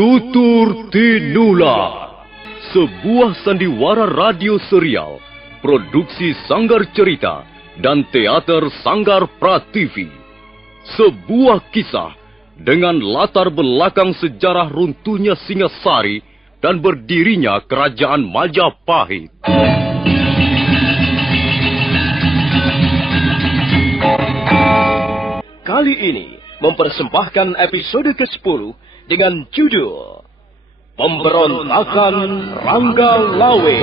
Tutur Tinular, sebuah sandiwara radio serial, produksi Sanggar Cerita dan Teater Sanggar Prativi. Sebuah kisah dengan latar belakang sejarah runtuhnya Singasari dan berdirinya Kerajaan Majapahit. Kali ini mempersembahkan episode ke-10 dengan judul Pemberontakan Rangga Lawe.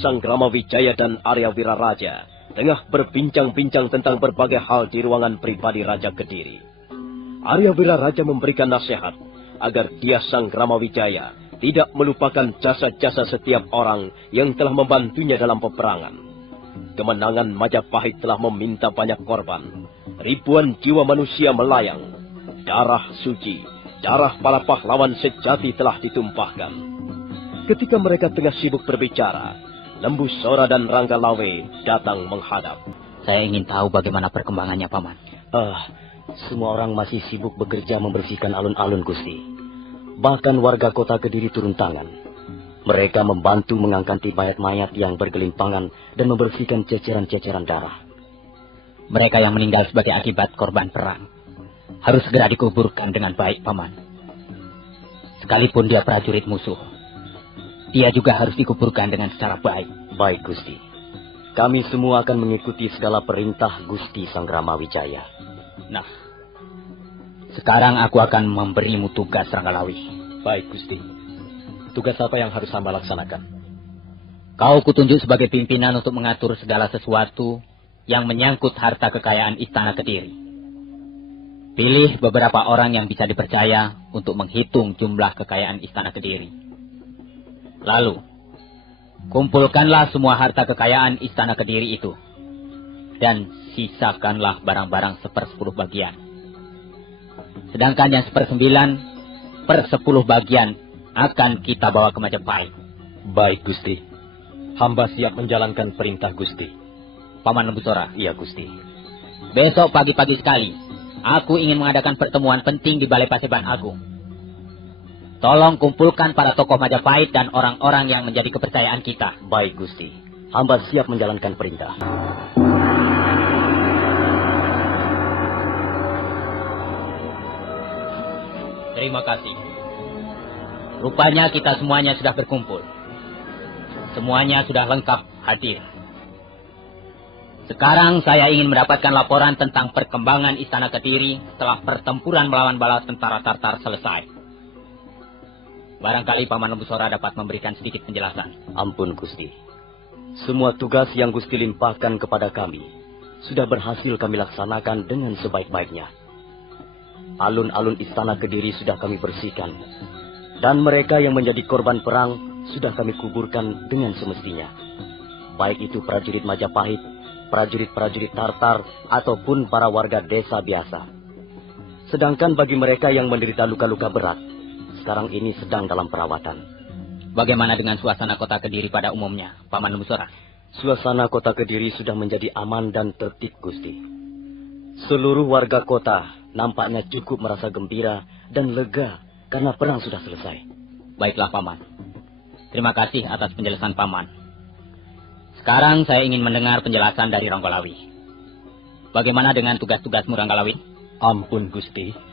Sang Gramawijaya dan Arya Wiraraja tengah berbincang-bincang tentang berbagai hal di ruangan pribadi Raja Kediri. Arya Wiraraja memberikan nasihat agar dia Sang Gramawijaya tidak melupakan jasa-jasa setiap orang yang telah membantunya dalam peperangan. Kemenangan Majapahit telah meminta banyak korban. Ribuan jiwa manusia melayang. Darah suci, darah para pahlawan sejati telah ditumpahkan. Ketika mereka tengah sibuk berbicara, Lembu Sora dan Rangga Lawe datang menghadap. Saya ingin tahu bagaimana perkembangannya, Paman. Semua orang masih sibuk bekerja membersihkan alun-alun, Gusti. Bahkan warga kota Kediri turun tangan. Mereka membantu mengangkati mayat-mayat yang bergelimpangan dan membersihkan ceceran-ceceran darah. Mereka yang meninggal sebagai akibat korban perang harus segera dikuburkan dengan baik, Paman. Sekalipun dia prajurit musuh, dia juga harus dikuburkan dengan secara baik. Baik, Gusti. Kami semua akan mengikuti segala perintah Gusti Sang Gramawijaya. Nah, sekarang aku akan memberimu tugas, Ranggalawi. Baik, Gusti. Tugas apa yang harus hamba laksanakan? Kau kutunjuk sebagai pimpinan untuk mengatur segala sesuatu yang menyangkut harta kekayaan Istana Kediri. Pilih beberapa orang yang bisa dipercaya untuk menghitung jumlah kekayaan Istana Kediri. Lalu, kumpulkanlah semua harta kekayaan Istana Kediri itu. Dan sisakanlah barang-barang 1/10 bagian. Sedangkan yang 1/9/10 bagian akan kita bawa ke Majapahit. Baik, Gusti. Hamba siap menjalankan perintah Gusti. Paman Lembu Sora. Iya, Gusti. Besok pagi-pagi sekali, aku ingin mengadakan pertemuan penting di Balai Paseban Agung. Tolong kumpulkan para tokoh Majapahit dan orang-orang yang menjadi kepercayaan kita. Baik, Gusti. Hamba siap menjalankan perintah. Terima kasih. Rupanya kita semuanya sudah berkumpul. Semuanya sudah lengkap hadir. Sekarang saya ingin mendapatkan laporan tentang perkembangan Istana Kediri setelah pertempuran melawan bala tentara Tartar selesai. Barangkali Paman Lembu Sora dapat memberikan sedikit penjelasan. Ampun, Gusti. Semua tugas yang Gusti limpahkan kepada kami sudah berhasil kami laksanakan dengan sebaik-baiknya. Alun-alun Istana Kediri sudah kami bersihkan. Dan mereka yang menjadi korban perang sudah kami kuburkan dengan semestinya. Baik itu prajurit Majapahit, prajurit-prajurit Tartar, ataupun para warga desa biasa. Sedangkan bagi mereka yang menderita luka-luka berat, sekarang ini sedang dalam perawatan. Bagaimana dengan suasana kota Kediri pada umumnya, Paman Lembu Sora? Suasana kota Kediri sudah menjadi aman dan tertib, Gusti. Seluruh warga kota nampaknya cukup merasa gembira dan lega karena perang sudah selesai. Baiklah, Paman. Terima kasih atas penjelasan Paman. Sekarang saya ingin mendengar penjelasan dari Ranggalawi. Bagaimana dengan tugas-tugasmu, Ranggalawi? Ampun, Gusti.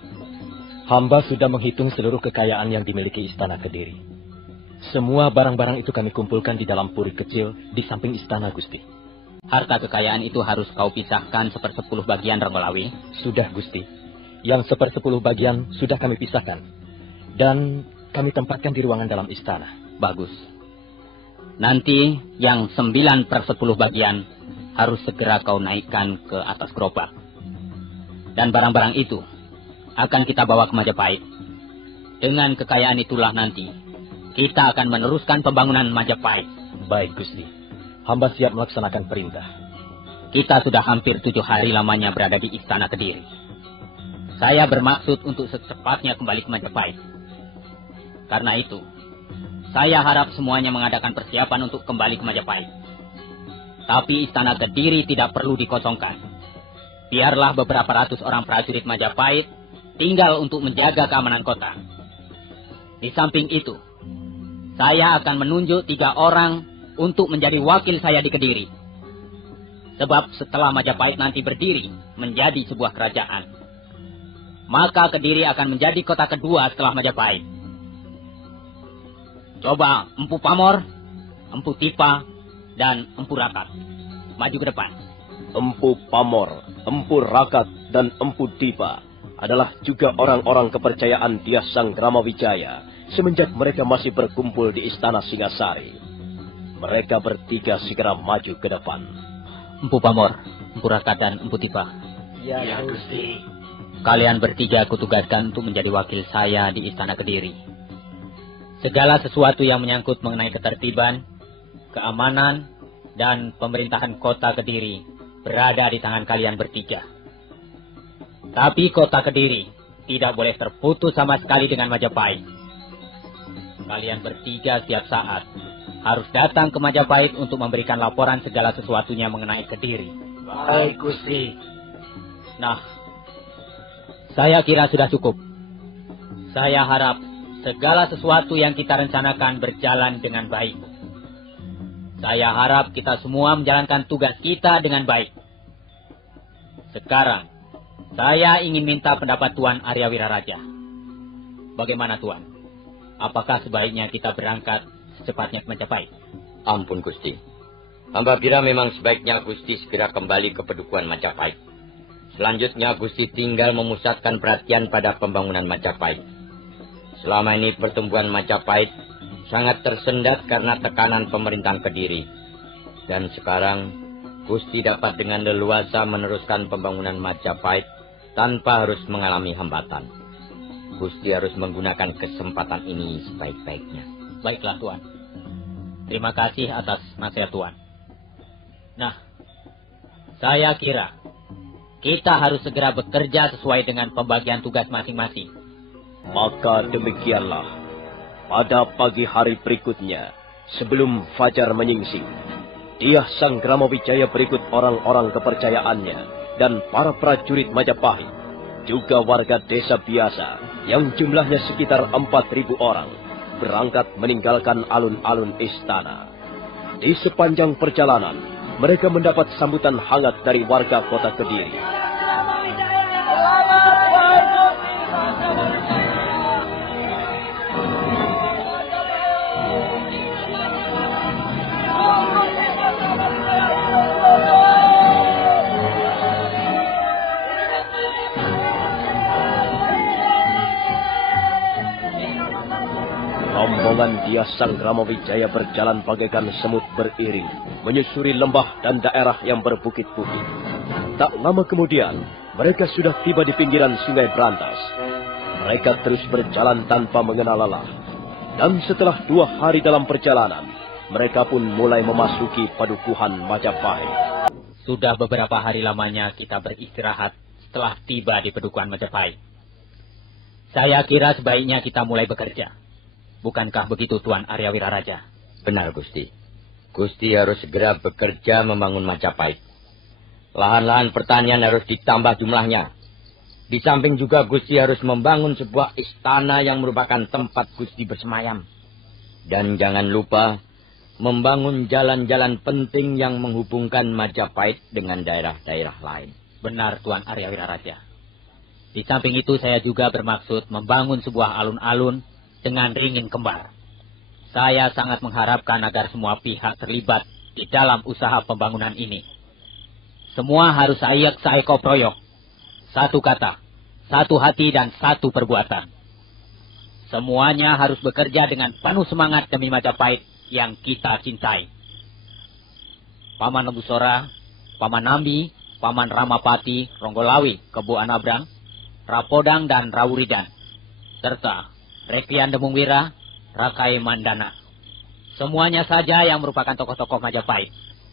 Hamba sudah menghitung seluruh kekayaan yang dimiliki Istana Kediri. Semua barang-barang itu kami kumpulkan di dalam puri kecil di samping istana, Gusti. Harta kekayaan itu harus kau pisahkan 1/10 bagian, Ranggalawi. Sudah, Gusti. Yang 1/10 bagian sudah kami pisahkan. Dan kami tempatkan di ruangan dalam istana. Bagus. Nanti yang 9/10 bagian harus segera kau naikkan ke atas gerobak. Dan barang-barang itu akan kita bawa ke Majapahit. Dengan kekayaan itulah nanti kita akan meneruskan pembangunan Majapahit. Baik, Gusti. Hamba siap melaksanakan perintah. Kita sudah hampir 7 hari lamanya berada di Istana Kediri. Saya bermaksud untuk secepatnya kembali ke Majapahit. Karena itu, saya harap semuanya mengadakan persiapan untuk kembali ke Majapahit. Tapi Istana Kediri tidak perlu dikosongkan. Biarlah beberapa ratus orang prajurit Majapahit tinggal untuk menjaga keamanan kota. Di samping itu, saya akan menunjuk 3 orang untuk menjadi wakil saya di Kediri. Sebab setelah Majapahit nanti berdiri menjadi sebuah kerajaan, maka Kediri akan menjadi kota kedua setelah Majapahit. Coba Empu Pamor, Empu Tipa, dan Empu Rakat maju ke depan. Empu Pamor, Empu Rakat, dan Empu Tipa adalah juga orang-orang kepercayaan Dyah Sanggramawijaya semenjak mereka masih berkumpul di Istana Singasari. Mereka bertiga segera maju ke depan. Empu Pamor, Empu Rakat, dan Empu Tipa. Ya, Gusti. Kalian bertiga kutugaskan untuk menjadi wakil saya di Istana Kediri. Segala sesuatu yang menyangkut mengenai ketertiban, keamanan, dan pemerintahan kota Kediri berada di tangan kalian bertiga. Tapi kota Kediri tidak boleh terputus sama sekali dengan Majapahit. Kalian bertiga setiap saat harus datang ke Majapahit untuk memberikan laporan segala sesuatunya mengenai Kediri. Baik, Gusti. Nah, saya kira sudah cukup. Saya harap segala sesuatu yang kita rencanakan berjalan dengan baik. Saya harap kita semua menjalankan tugas kita dengan baik. Sekarang, saya ingin minta pendapat Tuan Arya Wiraraja. Bagaimana, Tuan? Apakah sebaiknya kita berangkat secepatnya ke Majapahit? Ampun, Gusti. Hamba kira memang sebaiknya Gusti segera kembali ke Padukuhan Majapahit. Selanjutnya Gusti tinggal memusatkan perhatian pada pembangunan Majapahit. Selama ini pertumbuhan Majapahit sangat tersendat karena tekanan pemerintahan Kediri. Dan sekarang Gusti dapat dengan leluasa meneruskan pembangunan Majapahit tanpa harus mengalami hambatan. Gusti harus menggunakan kesempatan ini sebaik-baiknya. Baiklah, Tuan. Terima kasih atas nasihat Tuan. Nah, saya kira kita harus segera bekerja sesuai dengan pembagian tugas masing-masing. Maka demikianlah, pada pagi hari berikutnya, sebelum fajar menyingsing, Dyah Sanggramawijaya berikut orang-orang kepercayaannya dan para prajurit Majapahit, juga warga desa biasa yang jumlahnya sekitar 4.000 orang, berangkat meninggalkan alun-alun istana. Di sepanjang perjalanan, mereka mendapat sambutan hangat dari warga kota Kediri. Rombongan Dyah Sanggramawijaya berjalan bagaikan semut beriring, menyusuri lembah dan daerah yang berbukit-bukit. Tak lama kemudian, mereka sudah tiba di pinggiran Sungai Brantas. Mereka terus berjalan tanpa mengenal lelah. Dan setelah 2 hari dalam perjalanan, mereka pun mulai memasuki Padukuhan Majapahit. Sudah beberapa hari lamanya kita beristirahat setelah tiba di Padukuhan Majapahit. Saya kira sebaiknya kita mulai bekerja. Bukankah begitu, Tuan Arya Wiraraja? Benar, Gusti. Gusti harus segera bekerja membangun Majapahit. Lahan-lahan pertanian harus ditambah jumlahnya. Di samping juga Gusti harus membangun sebuah istana yang merupakan tempat Gusti bersemayam. Dan jangan lupa membangun jalan-jalan penting yang menghubungkan Majapahit dengan daerah-daerah lain. Benar, Tuan Arya Wiraraja. Di samping itu saya juga bermaksud membangun sebuah alun-alun dengan ringin kembar. Saya sangat mengharapkan agar semua pihak terlibat di dalam usaha pembangunan ini. Semua harus saeko proyok. Satu kata, satu hati dan satu perbuatan. Semuanya harus bekerja dengan penuh semangat demi Majapahit yang kita cintai. Paman Lembusora, Paman Nambi, Paman Ramapati, Ronggolawi, Kebu Anabrang, Rapodang dan Rawuridan, serta Rekian Demungwira, Rakai Mandana. Semuanya saja yang merupakan tokoh-tokoh Majapahit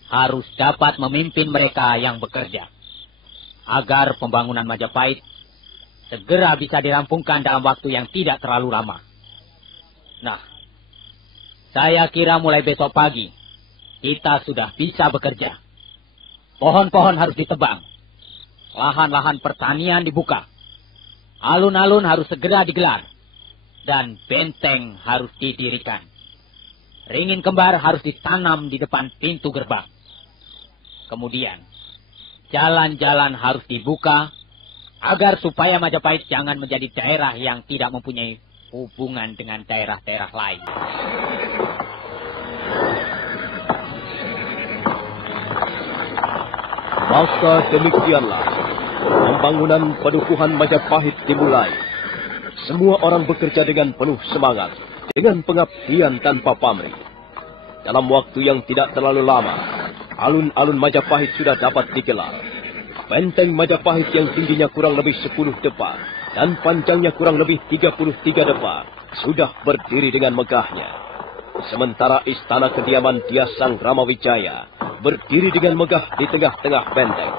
harus dapat memimpin mereka yang bekerja, agar pembangunan Majapahit segera bisa dirampungkan dalam waktu yang tidak terlalu lama. Nah, saya kira mulai besok pagi kita sudah bisa bekerja. Pohon-pohon harus ditebang, lahan-lahan pertanian dibuka, alun-alun harus segera digelar, dan benteng harus didirikan. Ringin kembar harus ditanam di depan pintu gerbang. Kemudian, jalan-jalan harus dibuka, agar supaya Majapahit jangan menjadi daerah yang tidak mempunyai hubungan dengan daerah-daerah lain. Maka demikianlah pembangunan pedukuhan Majapahit dimulai. Semua orang bekerja dengan penuh semangat, dengan pengabdian tanpa pamrih. Dalam waktu yang tidak terlalu lama, alun-alun Majapahit sudah dapat digelar. Benteng Majapahit yang tingginya kurang lebih 10 depa dan panjangnya kurang lebih 33 depa sudah berdiri dengan megahnya. Sementara istana kediaman Dyah Sanggramawijaya berdiri dengan megah di tengah-tengah benteng.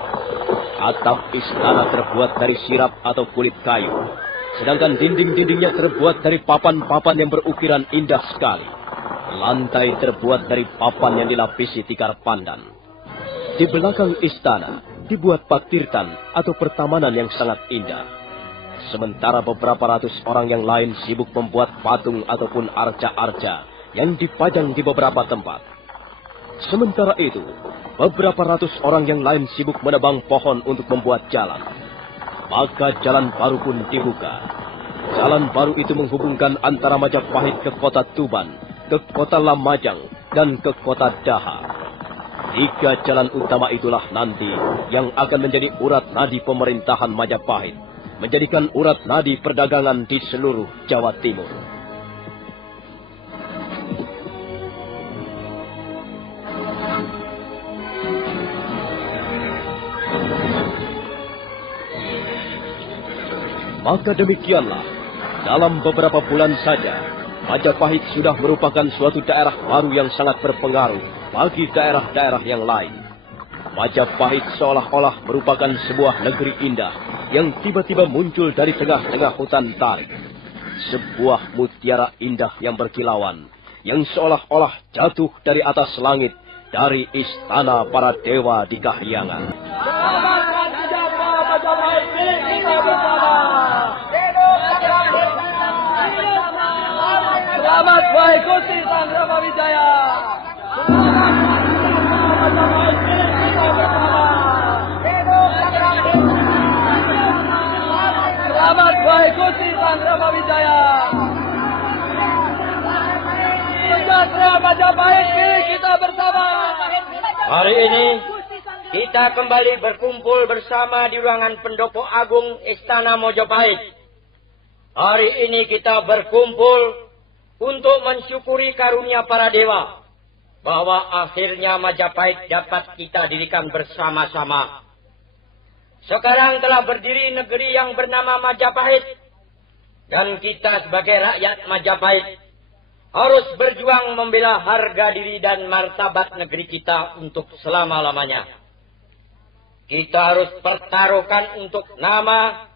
Atap istana terbuat dari sirap atau kulit kayu, sedangkan dinding-dindingnya terbuat dari papan-papan yang berukiran indah sekali. Lantai terbuat dari papan yang dilapisi tikar pandan. Di belakang istana dibuat paktirtan atau pertamanan yang sangat indah. Sementara beberapa ratus orang yang lain sibuk membuat patung ataupun arca-arca yang dipajang di beberapa tempat. Sementara itu, beberapa ratus orang yang lain sibuk menebang pohon untuk membuat jalan. Maka jalan baru pun dibuka. Jalan baru itu menghubungkan antara Majapahit ke kota Tuban, ke kota Lamajang, dan ke kota Daha. 3 jalan utama itulah nanti yang akan menjadi urat nadi pemerintahan Majapahit, menjadikan urat nadi perdagangan di seluruh Jawa Timur. Maka demikianlah, dalam beberapa bulan saja, Majapahit sudah merupakan suatu daerah baru yang sangat berpengaruh bagi daerah-daerah yang lain. Majapahit seolah-olah merupakan sebuah negeri indah yang tiba-tiba muncul dari tengah-tengah hutan tarik. Sebuah mutiara indah yang berkilauan, yang seolah-olah jatuh dari atas langit, dari istana para dewa di Kahyangan. Selamat wahai Gusti Sanggramawijaya. Selamat wahai Gusti Sanggramawijaya. Sejahtera Majapahit kita bersama. Hari ini kita kembali berkumpul bersama di ruangan Pendopo Agung Istana Mojopahit. Hari ini kita berkumpul untuk mensyukuri karunia para dewa, bahwa akhirnya Majapahit dapat kita dirikan bersama-sama. Sekarang telah berdiri negeri yang bernama Majapahit, dan kita sebagai rakyat Majapahit harus berjuang membela harga diri dan martabat negeri kita untuk selama-lamanya. Kita harus pertaruhkan untuk nama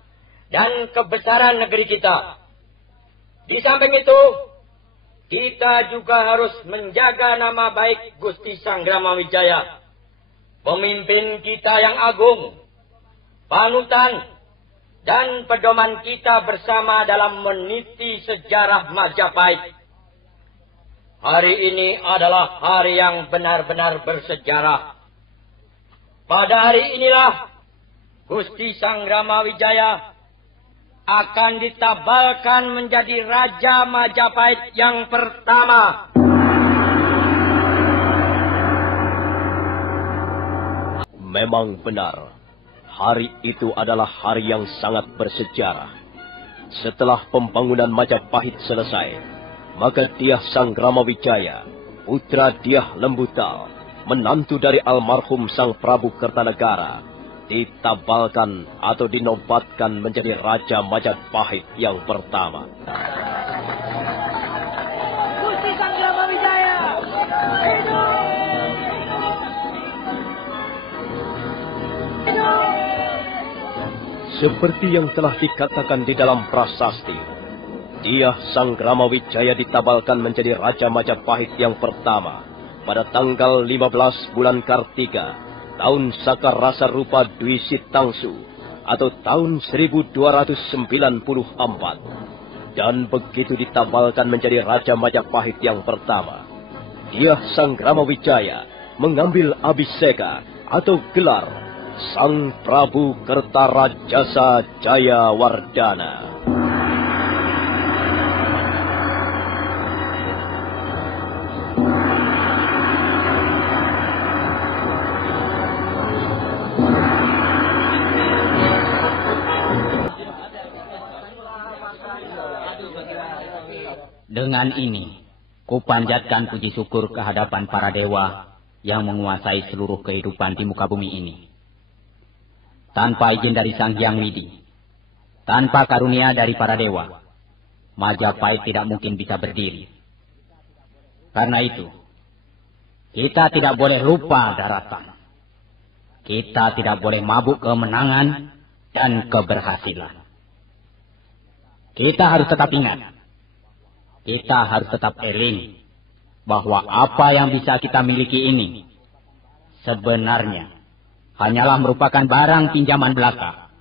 dan kebesaran negeri kita. Di samping itu, kita juga harus menjaga nama baik Gusti Sanggramawijaya, pemimpin kita yang agung, panutan, dan pedoman kita bersama dalam meniti sejarah Majapahit. Hari ini adalah hari yang benar-benar bersejarah. Pada hari inilah Gusti Sanggramawijaya akan ditabalkan menjadi Raja Majapahit yang pertama. Memang benar, Hari itu adalah hari yang sangat bersejarah. Setelah pembangunan Majapahit selesai, maka Dyah Sanggramawijaya, putra Dyah Lembutal, menantu dari almarhum Sang Prabu Kertanegara, ditabalkan atau dinobatkan menjadi Raja Majapahit yang pertama. Gusti Sanggramawijaya! Seperti yang telah dikatakan di dalam prasasti, Dyah Sanggramawijaya ditabalkan menjadi Raja Majapahit yang pertama pada tanggal 15 bulan Kartika, tahun Sakarasa Rupa Dwi Sitangsu, atau tahun 1294. Dan begitu ditabalkan menjadi Raja Majapahit yang pertama, Dyah Sanggramawijaya mengambil abhiseka atau gelar Sang Prabu Kertarajasa Jayawardhana. Dengan ini, kupanjatkan puji syukur kehadapan para dewa yang menguasai seluruh kehidupan di muka bumi ini. Tanpa izin dari Sang Hyang Widi, tanpa karunia dari para dewa, Majapahit tidak mungkin bisa berdiri. Karena itu, kita tidak boleh lupa daratan. Kita tidak boleh mabuk kemenangan dan keberhasilan. Kita harus tetap ingat. Kita harus tetap eling bahwa apa yang bisa kita miliki ini sebenarnya hanyalah merupakan barang pinjaman belaka.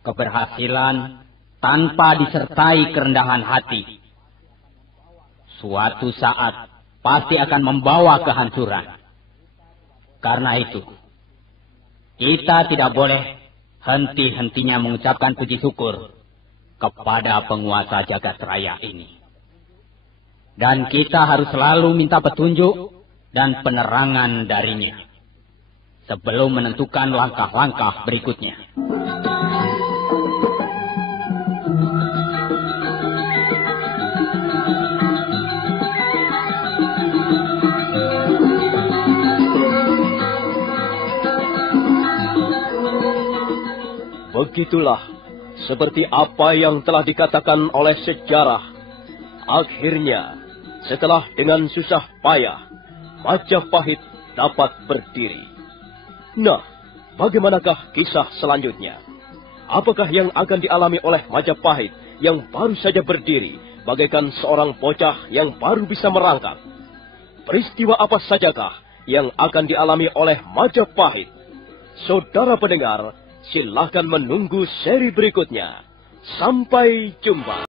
Keberhasilan tanpa disertai kerendahan hati suatu saat pasti akan membawa kehancuran. Karena itu, kita tidak boleh henti-hentinya mengucapkan puji syukur kepada penguasa jagat raya ini. Dan kita harus selalu minta petunjuk dan penerangan darinya sebelum menentukan langkah-langkah berikutnya. Begitulah seperti apa yang telah dikatakan oleh sejarah. Akhirnya, setelah dengan susah payah, Majapahit dapat berdiri. Nah, bagaimanakah kisah selanjutnya? Apakah yang akan dialami oleh Majapahit yang baru saja berdiri, bagaikan seorang bocah yang baru bisa merangkak? Peristiwa apa sajakah yang akan dialami oleh Majapahit? Saudara pendengar, silakan menunggu seri berikutnya. Sampai jumpa.